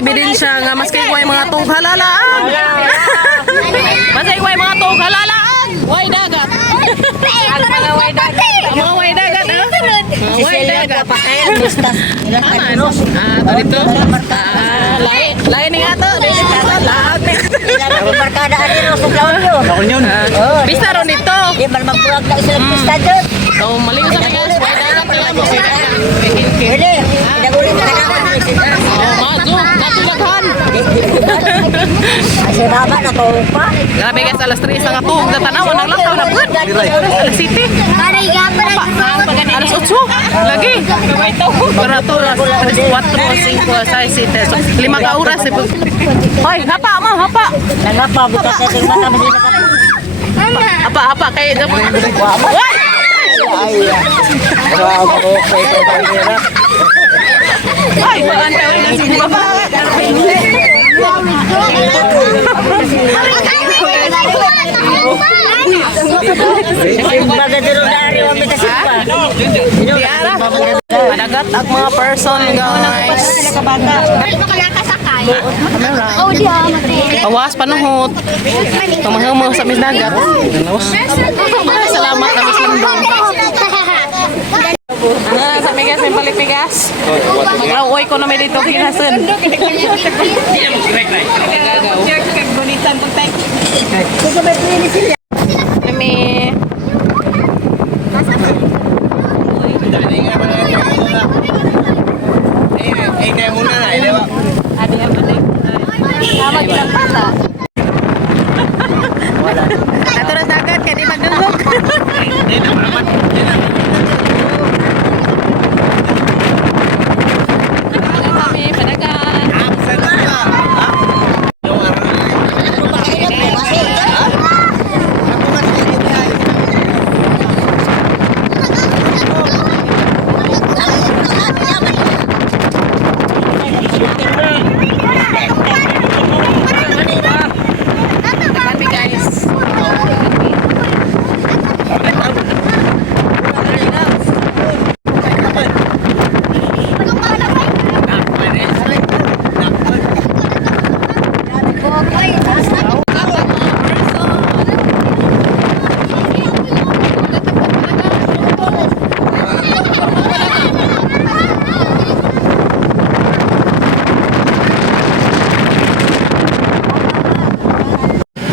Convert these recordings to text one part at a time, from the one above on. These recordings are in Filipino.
ebidensya nga mas kay way mga tug halalaan. Mas kay way mga tug halalaan. Way dagat. Ang mga way dagat. Mga way dagat. Way dagat. Dito. Lain ni ato. Lahat ni. Barkada ani ro suglaw yo. Pista ron dito. Di man magbuwag na sila pista dyan. Oh, mali sa mga way dagat pala mo. Pwede. Pinaguli ka na. Mazo, natulaghan. Kasi mama natulog pa. Grabe guys, alas 3 sa katug na tanawan ng lakaw na good. Alas 7. Alas 8. Lagi. Para to alas 4, 5, 6, 7. 5 ka oras. Hoy, hapa mo, hapa. Nangapa bukas na din mata masih Hapa kay damo. Hoy! Ay, maganda ulit na si Baba. Madagat ang mga person, guys. Awas, panuhot. Pamahal sa misdagat. Salamat na mislandong. Sa migas, may palipigas. Maglaway ko na may dito kinasan. Kami. Sama bilang pata. Naturas dagat, kaya di magdunggok.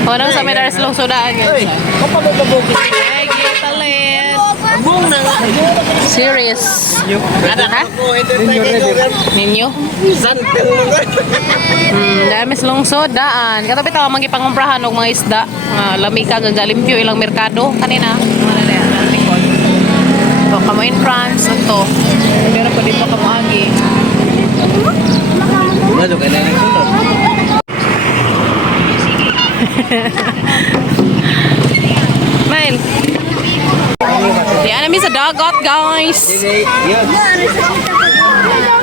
Orang sa medar slow sodaan guys. Serious. Ha? Ninyo? Dami slong sodaan. Katabi tawa magipangumprahan og mga isda. Lamika gagalimpyo ilang merkado kanina. So, kamo in France ito. Pero pa dito kamo agi. Ano ka na nagsunod? Mail. Yan namin sa dagat, guys.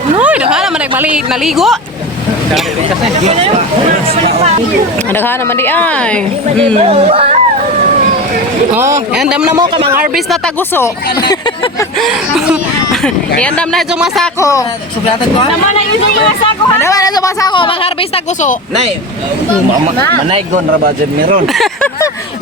Uy, daghan naman nagmaliit naligo. Daghan naman di ay. Oh, andam na mo ka mga harvest na taguso. Andam na yung masako. Sublatan ko. Naman na yung masako. Andam na yung masako, mga harvest taguso. Nay, manaygon ra ba dyan meron?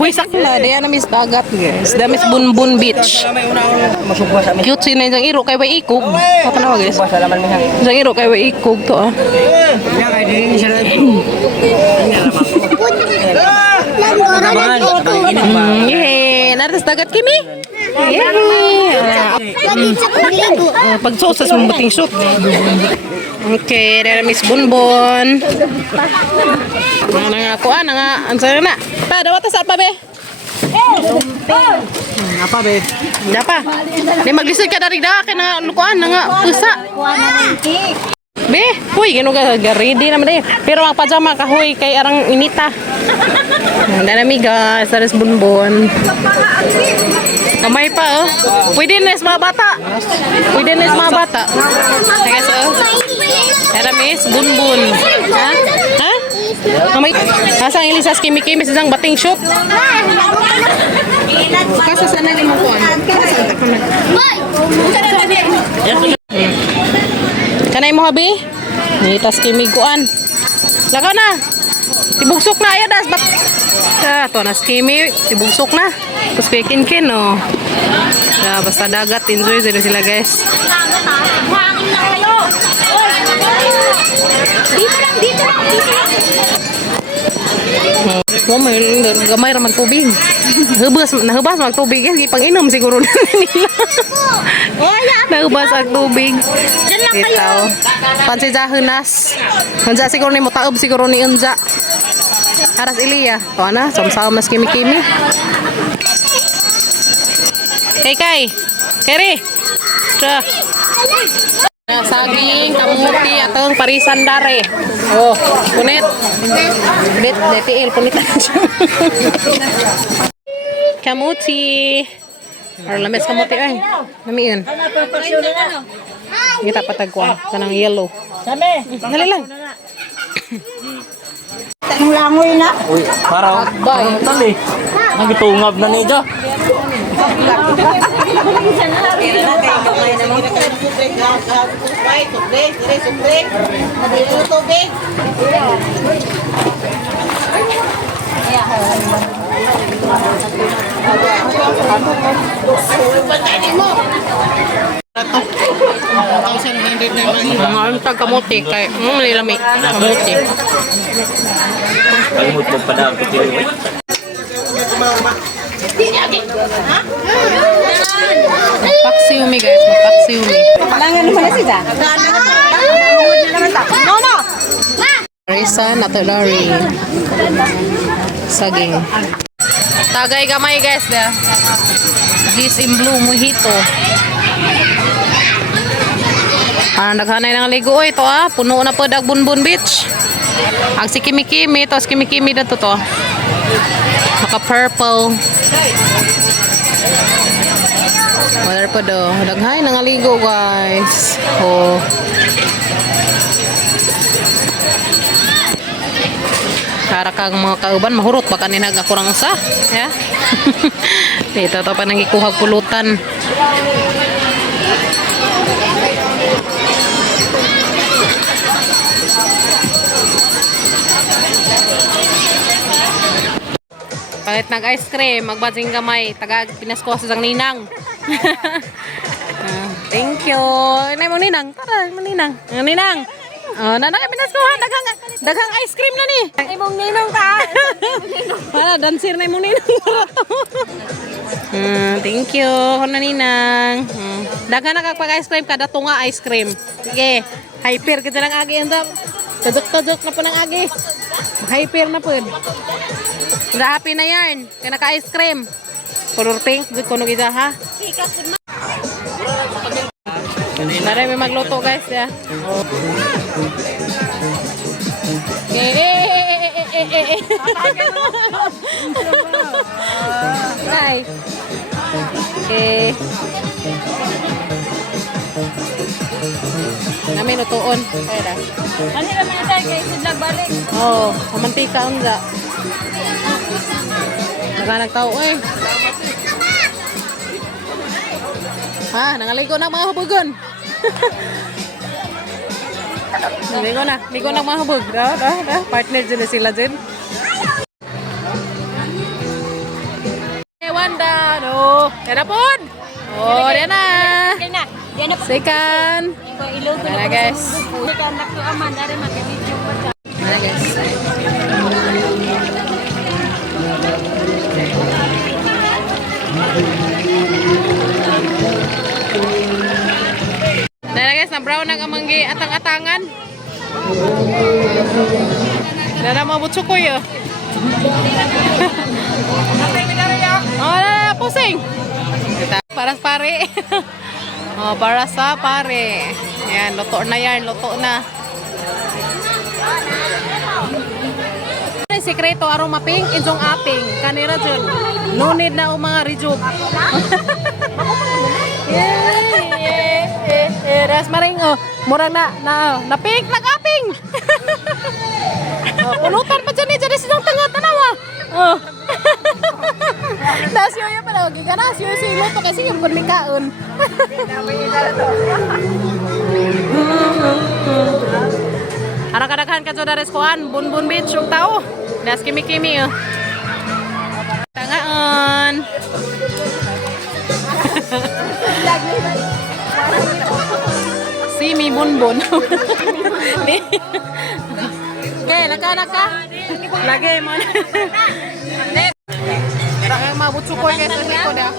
Puisak na, diyan na mis dagat guys. Damis Bunbun Beach. May una-una masukwa sa amin. Cute sila yung iro kay way ikog. Apa na guys? Masukwa sa laman mo ha. Yung iro kay way ikog to ah. Kaya kay din siya lang. Yay! Naras dagat kimi. Yay! Pagsosas mong bating shoot. Okay, there Miss Bunbun. Nga ako nga answer na. Pa, daw ta sa pa be. Apa be? Dapa. Di maglisod ka dari da kay nga lukuan nga pusa. Be, huy, gino ka ready naman day. Pero ang pajama ka huy kay arang inita. Dana miga, sa Miss Bunbun. Kamay pa oh. Pwede na sa mga bata. Pwede na sa mga bata. Guys oh. Era Miss Bunbun. Ha? Ha? Kamay. Asang ilisas kimi-kimi sa isang bating shoot. Kasa sana ni mo kuan. Kanay mo habi? Nitas kimiguan. Lakaw na. Tibugsok na ayan das. To na skimi, tibugsok na. Tapos kay kinkin no. Basta dagat, enjoy sila guys. Buhangin lang kayo. Dito lang, dito lang, dito lang. Oh, may gamay raman tubig. Nahubas mag tubig guys, pang-inom siguro na nila. Nahubas ang tubig. Ito. Pansijahunas. Unja siguro ni mo taob siguro ni unja. Aras Iliya. To na, sama-sama mas kimi-kimi. Kay. Keri. Tra. Saging, kamuti, atong parisan dare. Oh, punit. Punit, detiil, punit. Kamuti. Or lames kamuti ay. Namiin. Kita patagwa. Kanang yellow. Dali lang. Ang langoy na. Uy, parang Bye. tali. Nagitungab na niya. Mga antag kamuti kay nilami kamuti. Kalimut mo pa na ako tilo. Paksiumi guys, magpaksiumi. Langan naman na siya. No, no. Risa natulari. Saging. Tagay gamay guys da. This in blue mojito. Naghanay ng ligo ito puno na po Dagbunbun Beach. Ang si Kimi-Kimi, ito si Kimi-Kimi na to. Naka purple. Wala pa do. Daghay ng ligo guys. Oh. Para kang mga kauban mahurot baka ninag ako rang sa. Ya. Dito to pa nang ikuhag pulutan. Palit nag-ice cream, magbading gamay, taga pinasko sa sang ninang. Thank you. Inay mo ninang, tara mo ninang. Ninang. Oh, na pinaskohan daghang ice cream na ni. Imong ninong ka. Para dancer na mo ninang. Thank you. Hono ninang. Daghang nakapag-ice cream kada tunga ice cream. Sige, hyper ka lang agi anda. Tadok-tadok na po ng agi. Hyper na po. Happy na yan. Kaya naka-ice cream. Pururting. Good ko nung isa ha. Dari may magluto guys ya. Bye. Okay. Namin lutuon. Kaya na. Ano naman na tayo kayo sila balik? Oh, mantika unza. Naghanag tao eh. Nangaligo na mga hubugon. Ligo na mga hubog. Partner dyan na sila dyan. Wanda, no. Yan na po. Oh, yan na. Second. Yan na guys. Yan na guys. Dala guys, na brown ang amanggi atang-atangan. Dala mabutso ko yo. Oh, pusing. Para sa pare. Oh, para sa pare. Yan, luto na yan, luto na. Sekreto aroma pink injong aping kanira jud. No need na o mga rejuve. Ras maring murang na pink nag-aping. Pulutan pa dyan dyan silang tanawa. Oh. Nasyo yun pala, giganasyo si luto kasi yung pernikaon. kadto dari kuan Bunbun Beach ug tao. Das kimi-kimi oh. Tangaan. Simi Bunbun. Ni. Okay, naka. Lagi mo. Kaya mabot sukoy kayo sa likod ah.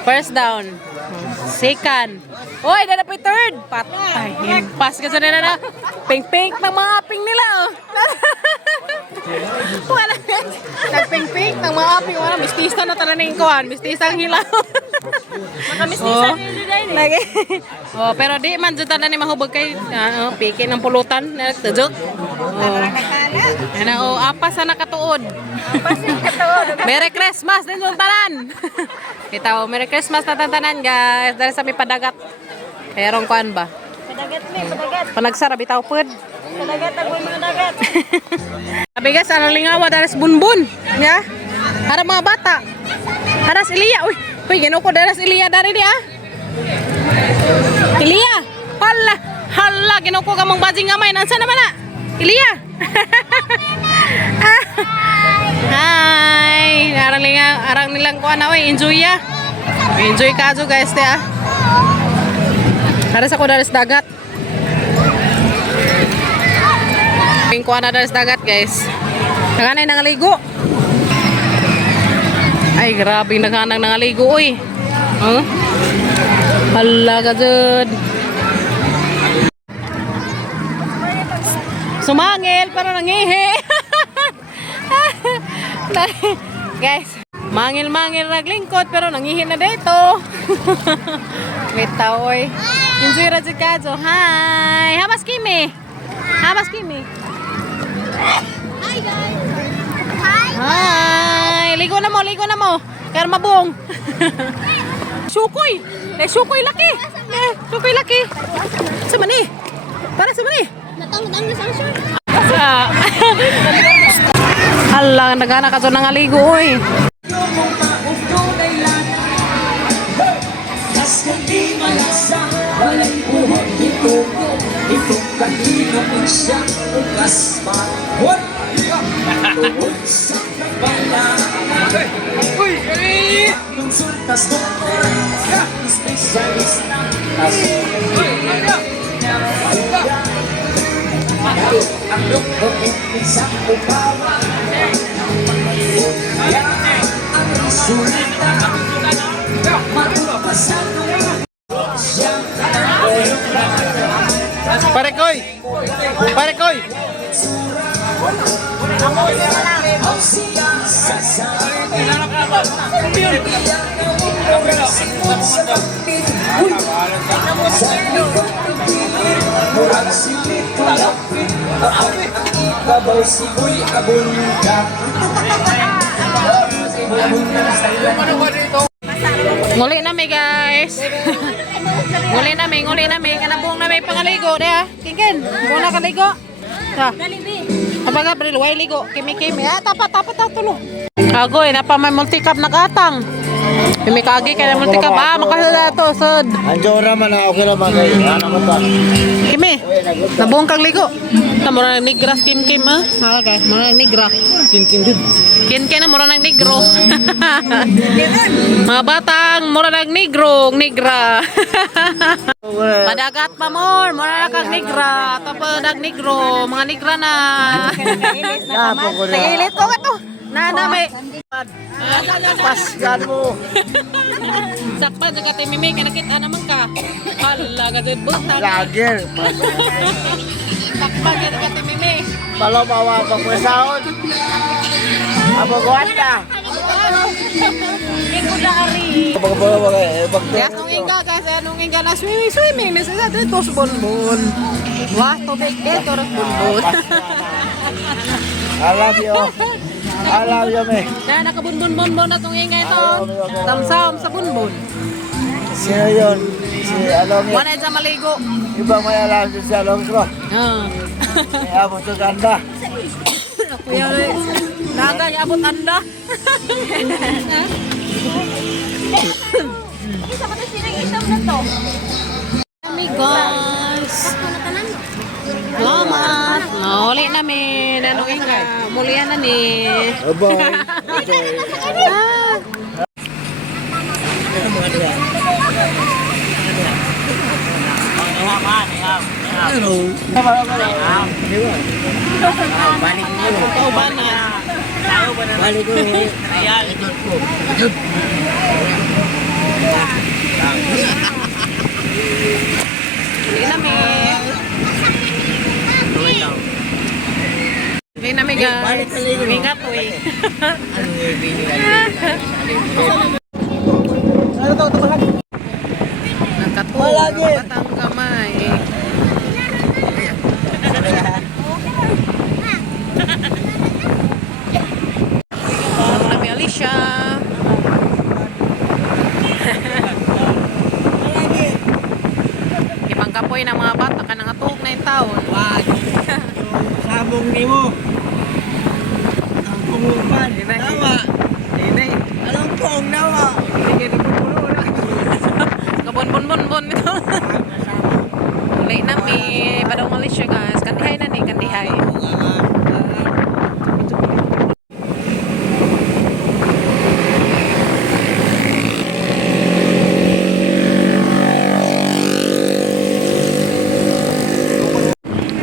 First down. Second. Oy, dada pa third. Patay. Pass ka sa nila na. Pink-pink ng mga aping nila oh. Wala. Nag-pink-pink ng mga aping. Wala, mistisa na talaga ng kuhan. Mistisa ang hilaw. Maka-mistisa nila din. Lagi. Oh, pero di man jud tanan ni mahubog kay piki ng pulutan na tujok. Oh. Ana oh, apa sa nakatuod. Merry Christmas din sa tanan. Kita Merry Christmas na tanan guys. Dari sa mi padagat. Kayarong kuan ba? Padagat ni, padagat. Panagsara bitaw pud. Padagat ang mga dagat. Sabi guys, ano lingawa dari sa bunbun. Ya. Harap mga bata. Haras Ilia. Uy, gino ko dari sa Ilia dari dia. Ilia. Hala, gino ko kamang bajing gamay. Nansa naman na? Ilia. Hi. Arang nilang kuan na. Enjoy ya. Enjoy ka jo guys ya. Haras ako dari sa dagat. Yung kuha na dari sa dagat guys. Naganay nangaligo. Ay grabe naghanang nangaligo uy. Huh? Hala ka dyan. Sumangil para nangihi. Guys, mangil-mangil naglingkod pero nangihi na dito. Bitaw oy. Enjoy ra jud ka jo. Hi. Habas Kimi. Hi guys. Hi. Hi. Ligo na mo. Kaya mabong. Sukoy. Sukoy laki. Sukoy laki. Sumani. Para sumani. Natang na sang short. Hala, nagana ka so nangaligo oy. Pare koy. Nguli na mi guys. Nguli na mi kanabong na may pangaligo dia. Kingkin, buong na kaligo. Ta. Abaga bril way ligo. Kimi. Tapat tulo. Agoy na pa may multi-cup nagatang. Kimi kagi kay multi-cup makasala to sud. Anjora man okay ra man kay ana man ta. Kimi. Nabuong kang ligo. Na mura nigras kim ha. Okay, mura nigra. Kin dud. Kin na mura nang negro. Mga batang mura nang nigra. Padagat pa mura kang nigra. Tapos negro, mga nigra na. Ilit ko to. Na may Pasgan mo. sakpan sa kati mimi kaya nakita naman ka. Hala, gadid butang. Lager. Sakpan kaya kati mimi. Palo bawa pa ko saon. Abo guata. Iko na ari. Gas nung inga na swimming na sila dito sa bonbon. Wah, tubig dito ras bonbon. I love you, me. Kaya nakabunbon-bonbon na itong ingay ito. Tamsam sa bunbon. Sino yun? Si Along yun. Wala dyan maligo. Ibang may alam si Along ko. May abot sa ganda. Kuya, naga, abot anda. Isa ka na sinang itom na to. nami guys. Salamat. Uli namin. Ano nga? Mulian na ni. Bye-bye. Balik ko eh. Idol ko. Uli namin. Uli namin guys. Ingat po eh. Nakatuwa. Batang kamay. Kami Alicia. Kimangkapoy ng mga bata ka nangatuog na yung taon. Sabong ni mo. Ang pungupan. Nawa. Anong pong nawa? Kabon-bon-bon-bon ito. Uli nami. Padong Alicia guys. Kandihay na ni. Kandihay.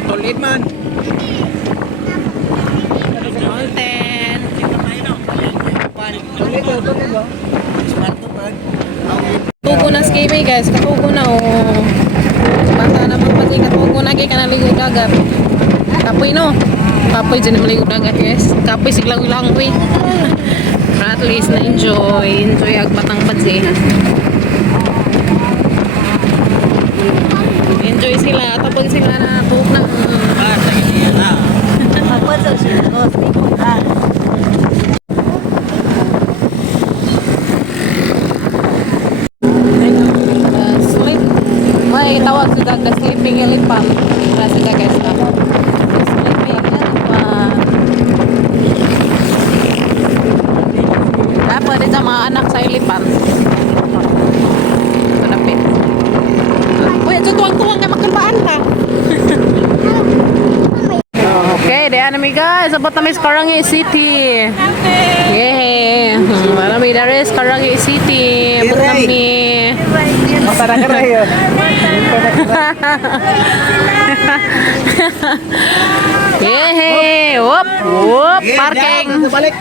Tolit man. Content. Tolit ba? Smart man. Tugo na skibay guys. Katugo na oh. Bata na pagpati. Katugo na kay kanaligo dagat. Kapoy no. Kapoy dyan maligo dagat guys. Kapoy siglang-ilang uy. Pero at least na enjoy. Enjoy ang batang padsi. Enjoy sila. Tapos sila na tuog na. Sleep. May tawag sila ka sleeping elephant. Para sila guys na. Sleeping elephant. Kaya pwede sa mga anak sa elephant. Malapit. Uy, ito tuwang-tuwang kay magkalbaan ka. Okay, diyan na mi guys. Abot na mi sa Karangi City. Yay! Marami na rin sa Karangi City. Abot na mi. Masarap ka rin yun. Yay! Whoop! Whoop! Parking! Balik.